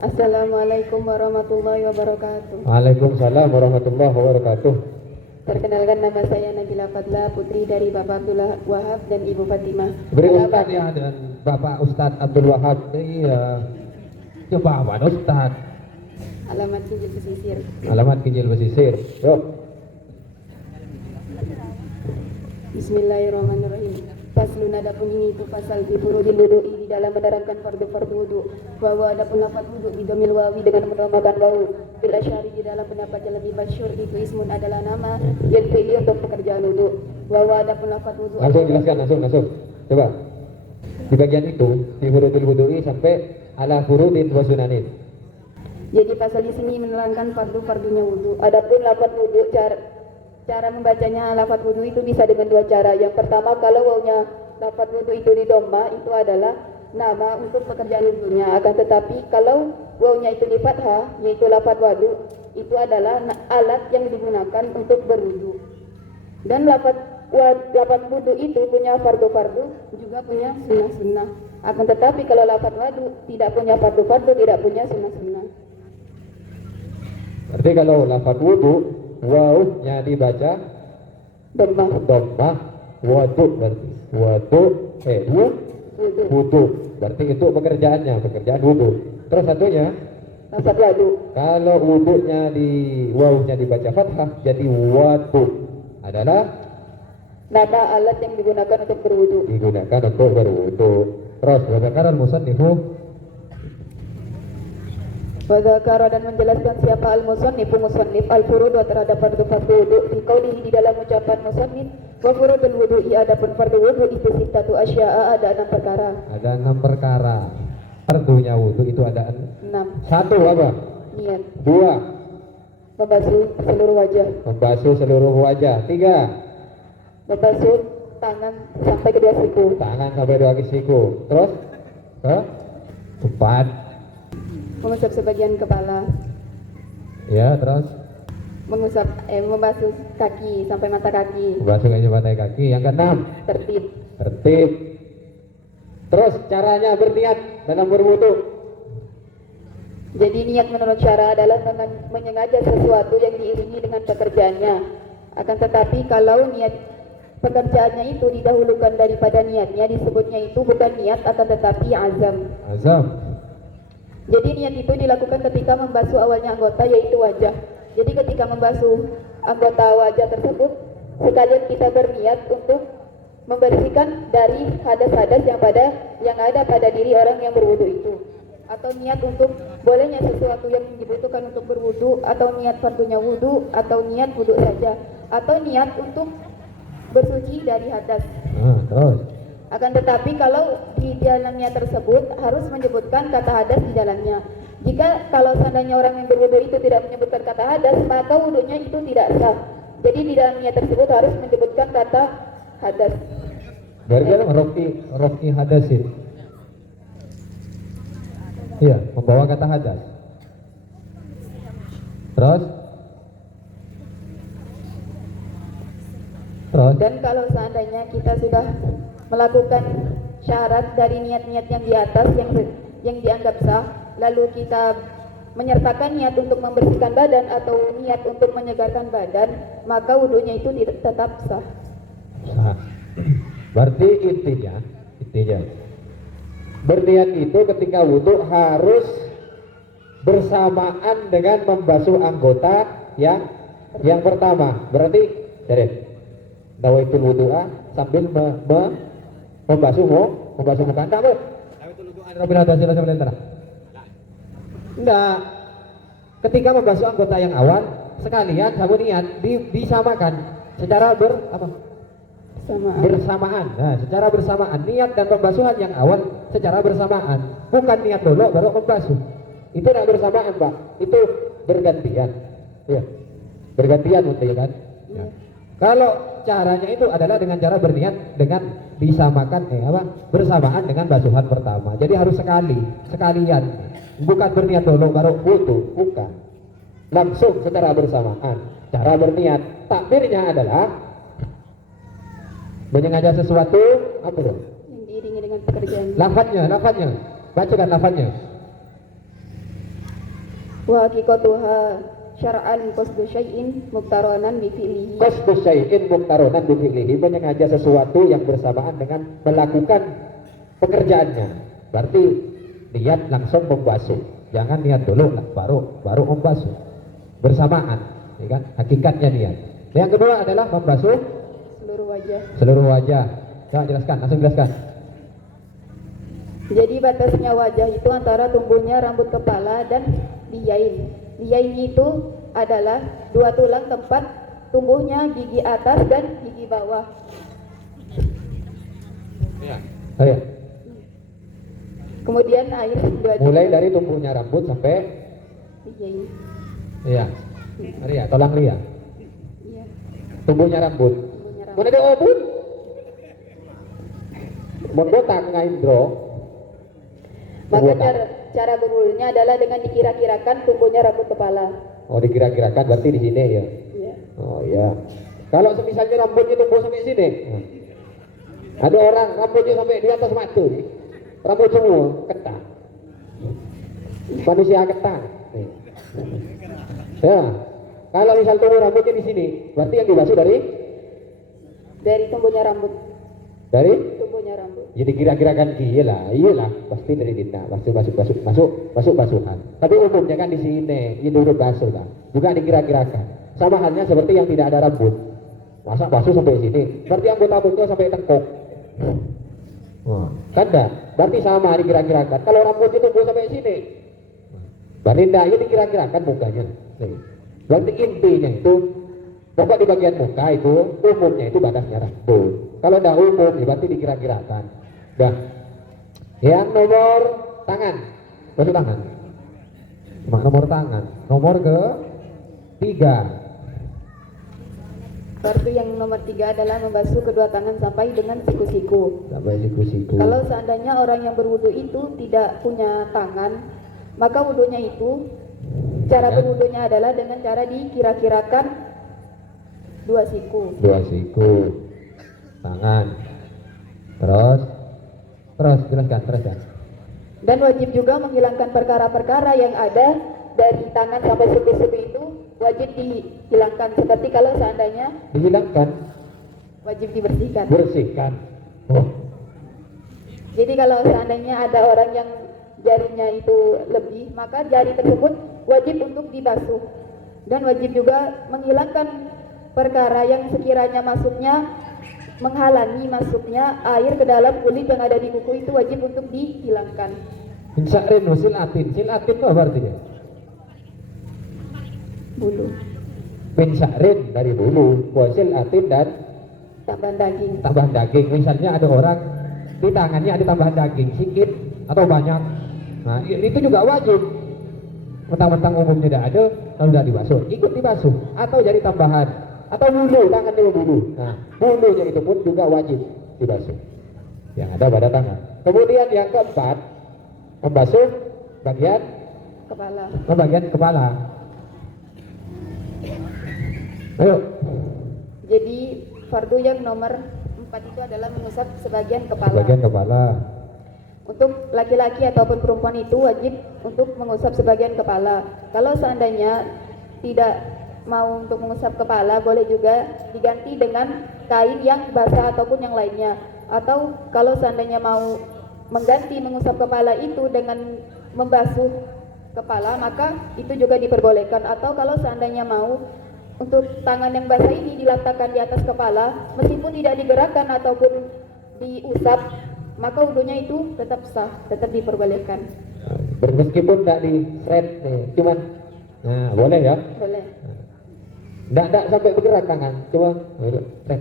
Assalamualaikum warahmatullahi wabarakatuh. Waalaikumsalam warahmatullahi wabarakatuh. Perkenalkan, nama saya Nabila Fadla, putri dari Bapak Abdullah Wahab dan Ibu Fatimah. Beri Ustaz ya, dan Bapak Ustaz Abdul Wahab. Iya. Coba apa Ustaz? Alamat Kijil Pesisir. Alamat Kijil Pesisir. Yuk. Bismillahirrahmanirrahim. Faslun, adapun ini itu pasal fi furudil wudu'i, di dalam menerangkan fardu-fardu wudu. Bahwa adapun lafaz wudu bidomil wawi, dengan menambahkan wawu. Bil asyari, di dalam pendapat yang lebih masyhur, itu ismun adalah nama yang fi'li untuk pekerjaan wudu. Bahwa adapun lafaz wudu, Langsung jelaskan, langsung. Coba. Di bagian itu, fi furudil wudu'i sampai ala furudin wa sunanin. jadi pasal di sini menerangkan fardu-fardunya wudu. Adapun lafaz wudu, cara membacanya lafaz wudu itu bisa dengan dua cara. Yang pertama, kalau wawunya lafaz wudu itu di dhamma, itu adalah nama untuk pekerjaan wudunya. Akan tetapi kalau wawunya itu di fathah, yaitu lafaz wadu, itu adalah alat yang digunakan untuk berwudu. Dan lafaz wudu itu punya fardu-fardu, juga punya sunnah-sunnah. Akan tetapi kalau lafaz wadu tidak punya fardu-fardu, tidak punya sunnah-sunnah. Berarti kalau lafaz wudu, wawunya dibaca dhammah, wudu berarti. Wudu. Berarti itu pekerjaan wudu. Terus satunya Lafaz wadu. kalau wudunya wawunya dibaca fathah, jadi wadu adalah Nama alat yang digunakan untuk berwudu. Terus dzakara al-musannifu, Wadakara, dan menjelaskan siapa al-musannifu musannif al-furud terhadap fardu-fardu wudu di qaulihi, di dalam ucapan musannif wa furudul wudu'i, adapun fardu wudu itu sittatu asya'a, ada 6 perkara. Ada 6 perkara. Fardunya wudu itu ada 6. 1 apa? Niat. 2 Membasuh seluruh wajah. membasuh seluruh wajah. 3 Membasuh tangan sampai kedua siku. tangan sampai 2 siku. Terus 4 Mengusap sebagian kepala. ya, terus Membasuh kaki sampai mata kaki. membasuh kaki. Yang ke-6 Tertib. tertib. Terus caranya berniat dalam berwudu. Jadi niat menurut syara adalah menyengaja sesuatu yang diiringi dengan pekerjaannya. Akan tetapi kalau niat pekerjaannya itu didahulukan daripada niatnya, disebutnya itu bukan niat, akan tetapi azam. Jadi niat itu dilakukan ketika membasuh awalnya anggota, yaitu wajah. Jadi ketika membasuh anggota wajah tersebut, sekalian kita berniat untuk membersihkan dari hadas-hadas yang ada pada diri orang yang berwudu itu. Atau niat untuk bolehnya sesuatu yang dibutuhkan untuk berwudu, atau niat fardunya wudu, atau niat wudu saja, atau niat untuk bersuci dari hadas. Terus Akan tetapi kalau di dalamnya tersebut harus menyebutkan kata hadas di dalamnya. Jika kalau seandainya orang yang berwudu itu tidak menyebutkan kata hadas, maka wudunya itu tidak sah. Jadi di dalamnya tersebut harus menyebutkan kata hadas. berarti rofi hadas itu. Iya, membawa kata hadas. Terus Dan kalau seandainya kita sudah melakukan syarat dari niat-niat yang di atas yang dianggap sah, lalu kita menyertakan niat untuk membersihkan badan atau niat untuk menyegarkan badan, maka wudunya itu tetap sah. Berarti intinya berniat itu ketika wudu harus bersamaan dengan membasuh anggota yang pertama. Berarti jadi nawaitul wudu'a sambil membasuh muka. Enggak, Bu. Nawaitul wudu'a rabbil alamin. Enggak. Ketika membasuh anggota yang awal, sekalian kamu niat disamakan secara bersamaan. Nah, secara bersamaan niat dan pembasuhan yang awal secara bersamaan. Bukan niat dulu baru membasuh. Itu tidak bersamaan, Pak. Itu bergantian. Iya. Bergantian ya kan? Ya. Kalau caranya itu adalah dengan cara berniat dengan disamakan bersamaan dengan basuhan pertama. Jadi harus sekalian. Bukan berniat dulu baru wudu, bukan. Langsung secara bersamaan. Cara berniat, takbirnya adalah menyengaja sesuatu apa dong? Yang diiringi dengan pekerjaan. Lafadznya. Bacakan lafadznya. Wa haqiqatuha syar'an qasdu syai'in muqtaranan bi fi'lihi. Qasdu syai'in muqtaronan bi fi'lihi, menyengaja sesuatu yang bersamaan dengan melakukan pekerjaannya. Berarti niat langsung membasuh. Jangan niat dulu lah, baru membasuh. Bersamaan, ya kan? Hakikatnya niat. Yang kedua adalah membasuh Seluruh wajah. seluruh wajah. Coba jelaskan, langsung jelaskan. Jadi batasnya wajah itu antara tumbuhnya rambut kepala dan liain. Liain itu adalah dua tulang tempat tumbuhnya gigi atas dan gigi bawah. Oh ya. Kemudian air dua Mulai dari tumbuhnya rambut sampai liain. iya. Ria, tolong Ria. Iya, Tumbuhnya rambut. tumbuhnya rambut. Mana ada obun? Mun botak ngain bro. Maka Botak. cara berwudunya adalah dengan dikira-kirakan tumbuhnya rambut kepala. Oh, dikira-kirakan berarti di sini ya. Iya. Oh ya. Kalau misalnya rambutnya tumbuh sampai sini, ada orang rambutnya sampai di atas mata nih. Rambut semua ketang. Manusia ketang. Nih. Ya. Kalau misal tumbuh rambutnya di sini, berarti yang dibasuh Dari tumbuhnya rambut. dari Tumbuhnya rambut. jadi kira-kirakan iyalah pasti dari dina masuk basuhan. Tapi umumnya kan di sini itu udah basuh kan, juga dikira-kirakan. Sama halnya seperti yang tidak ada rambut, masa basuh sampai sini, berarti anggota tubuh sampai tengkok. Kan dah, berarti sama dikira-kirakan. Kalau rambutnya tumbuh sampai sini, berarti tidak ini dikira-kirakan mukanya. Berarti intinya itu pokok di bagian muka itu umumnya itu batasnya rambut. Kalau dah umum berarti dikira-kirakan. Dah. Yang nomor tangan. Basuh tangan. Cuma nomor tangan. Nomor ke 3. Fardu yang nomor 3 adalah membasuh kedua tangan sampai dengan siku-siku. Sampai siku-siku. Kalau seandainya orang yang berwudu itu tidak punya tangan, maka wudunya itu cara Ya. berwudunya adalah dengan cara dikira-kirakan 2 siku. 2 siku. Tangan. Terus jelaskan teruskan. Dan wajib juga menghilangkan perkara-perkara yang ada dari tangan sampai siku-siku itu wajib dihilangkan. Seperti kalau seandainya Dihilangkan, wajib dibersihkan. bersihkan. Oh, Jadi kalau seandainya ada orang yang jarinya itu lebih, maka jari tersebut wajib untuk dibasuh. Dan wajib juga menghilangkan perkara yang sekiranya menghalangi masuknya air ke dalam kulit yang ada di kuku, itu wajib untuk dihilangkan. insa'rin wa silatin. Silatin itu apa artinya? Bulu, Min sya'rin dari bulu, wa silatin dan tambahan daging. tambahan daging. Misalnya ada orang di tangannya ada tambahan daging sedikit atau banyak, nah itu juga wajib. Mentang-mentang umumnya tidak ada, kalau sudah dibasuh ikut dibasuh, atau jadi tambahan, atau bulu, tangannya bulu, nah bulunya itu pun juga wajib dibasuh yang ada pada tangan. Kemudian yang keempat, membasuh bagian Kepala. Ayo. Jadi fardu yang nomor 4 itu adalah mengusap sebagian kepala. Bagian kepala. Untuk laki-laki ataupun perempuan itu wajib untuk mengusap sebagian kepala. Kalau seandainya tidak mau untuk mengusap kepala, boleh juga diganti dengan kain yang basah ataupun yang lainnya. Atau kalau seandainya mau mengganti mengusap kepala itu dengan membasuh kepala, maka itu juga diperbolehkan. Atau kalau seandainya mau untuk tangan yang basah ini diletakkan di atas kepala, meskipun tidak digerakkan ataupun diusap, maka wudunya itu tetap sah, tetap diperbolehkan. Meskipun tidak di thread nih, cuman nah boleh ya. Boleh. Tidak sampai bergerak tangan, coba thread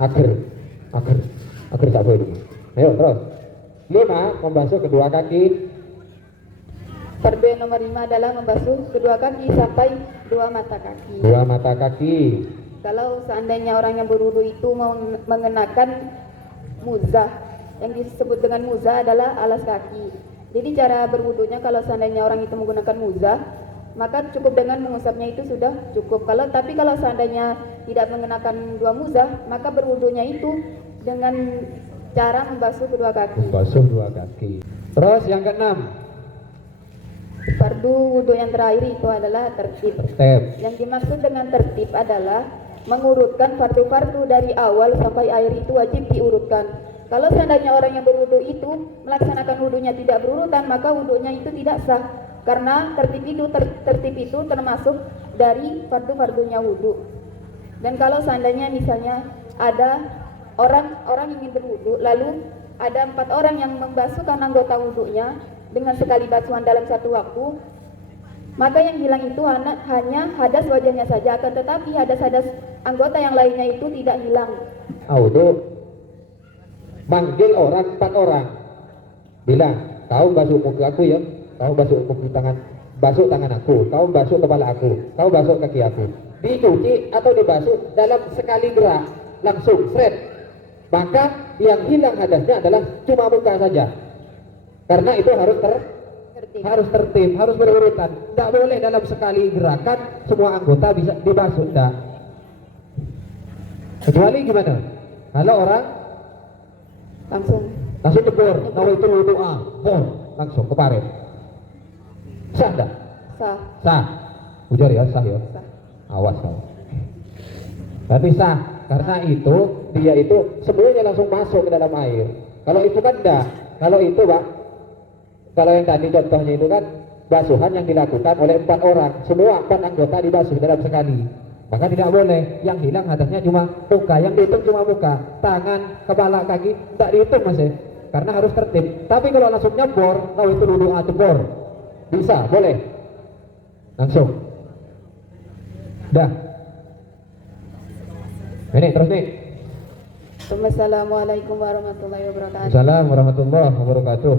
akhir tak boleh. Ayo terus. 5, membasuh kedua kaki. Fardu yang nomor 5 adalah membasuh kedua kaki sampai 2 mata kaki. 2 mata kaki. Kalau seandainya orang yang berwudu itu mau mengenakan muzah, yang disebut dengan muzah adalah alas kaki. Jadi cara berwudunya kalau seandainya orang itu menggunakan muzah, maka cukup dengan mengusapnya itu sudah cukup. Tapi kalau seandainya tidak mengenakan 2 muzah, maka berwudunya itu dengan cara membasuh kedua kaki. Membasuh 2 kaki. Terus yang keenam, Fardu wudhu yang terakhir itu adalah tertib. Step. Yang dimaksud dengan tertib adalah mengurutkan fardu-fardu dari awal sampai akhir itu wajib diurutkan. Kalau seandainya orang yang berwudu itu melaksanakan wudunya tidak berurutan, maka wudunya itu tidak sah. Karena tertib itu termasuk dari fardu-fardunya wudu. Dan kalau seandainya misalnya ada orang ingin berwudu, lalu ada 4 orang yang membasuhkan anggota wudunya dengan sekali basuhan dalam satu waktu, maka yang hilang itu hanya hadas wajahnya saja, akan tetapi hadas-hadas anggota yang lainnya itu tidak hilang. Wudu manggil orang 4 orang, bilang kau basuh muka aku ya, kau basuh basuh tangan aku, kau basuh kepala aku, kau basuh kaki aku. Dicuci atau dibasuh dalam sekali gerak langsung shred. Maka yang hilang hadasnya adalah cuma muka saja, karena itu harus tertib, harus berurutan. Tidak boleh dalam sekali gerakan semua anggota bisa dibasuh, tidak. Kecuali gimana? Kalau orang langsung tegur, nawaitul wudu'a, langsung keparet. Sah dah? Sah. Ujar ya, sah ya. Sah. Awas kau. Tapi sah, karena itu dia itu semuanya langsung masuk ke dalam air. Kalau itu kan enggak. Kalau itu Pak, kalau yang tadi contohnya itu kan basuhan yang dilakukan oleh 4 orang, semua 4 anggota dibasuh dalam sekali. Maka tidak boleh, yang hilang hadasnya cuma muka, yang dihitung cuma muka, tangan, kepala, kaki, tidak dihitung masih, karena harus tertib. Tapi kalau langsung nyebor, kalau itu duduk jebor, bisa, boleh, langsung. Dah. Ini terus nih. Assalamualaikum warahmatullahi wabarakatuh. Assalamualaikum warahmatullahi wabarakatuh.